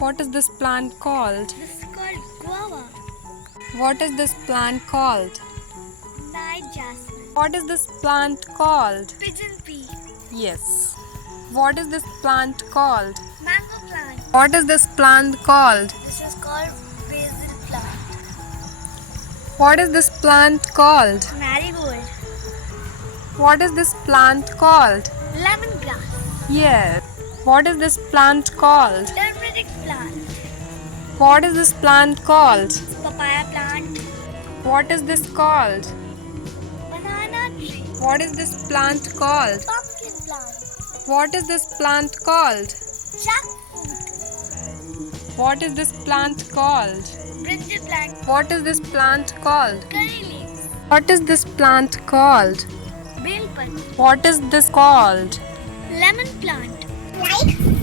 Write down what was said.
What is this plant called? This is called guava. What is this plant called? Night jasmine. What is this plant called? Pigeon pea. Yes. What is this plant called? Mango plant. What is this plant called? This is called basil plant. What is this plant called? Marigold. What is this plant called? Lemongrass. Yes. What is this plant called? Turmeric plant. What is this plant called? Papaya plant. What is this called? Banana tree. What is this plant called? Pumpkin plant. What is this plant called? Jackfruit. What is this plant called? Brinjal plant. What is this plant called? Curry leaves. What is this plant called? Bale plant. What is this called? Lemon plant. Like